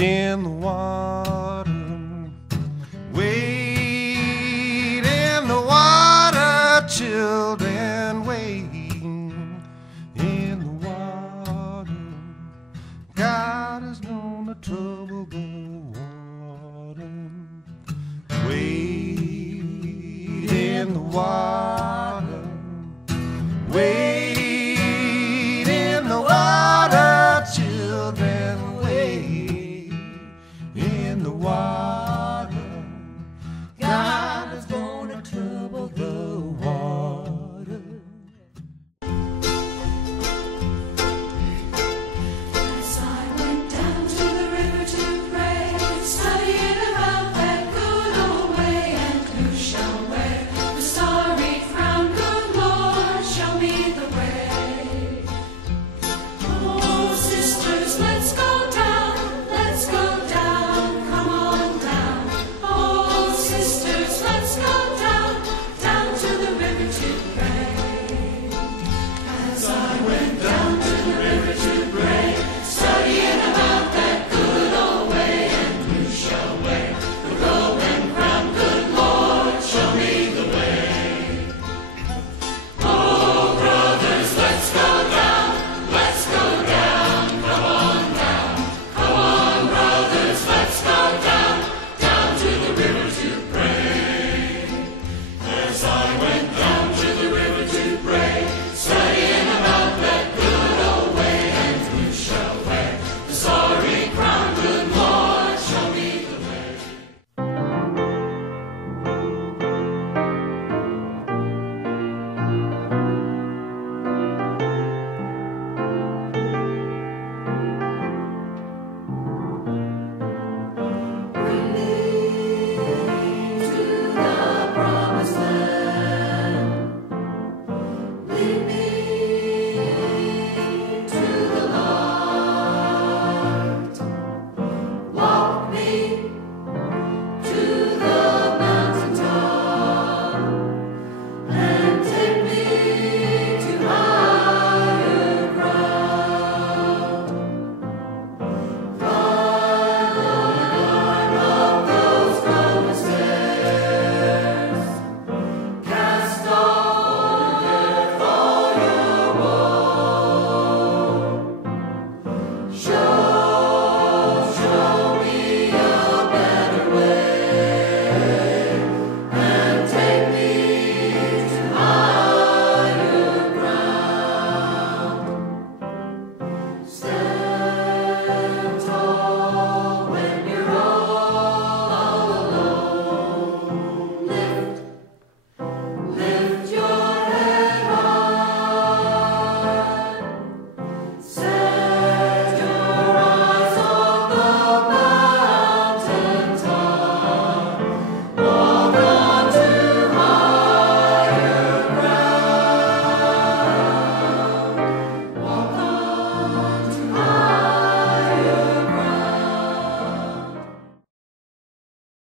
in the water, wade in the water, children, wade in the water. God is gonna trouble the water. Wade in the water, wade in the water, children, wade in the water. God is gonna trouble the water. As I went down to the river to pray, studying about that good old way, and who shall wear the starry crown? Good Lord, show me the way. Oh, sisters, let's go down, come on down. Oh, sisters, let's go down to the river to pray. As I went down to the river to pray, studying about that good old way, and who shall wear the golden crown? Good Lord, show me the way. Oh, brothers, let's go down, come on down. Come on, brothers, let's go down to the river to pray. As I went down to the river to pray, studying about that good old way, and who shall wear the sorry crown? Good Lord, show me the way. Bring me to the promised land. Lead me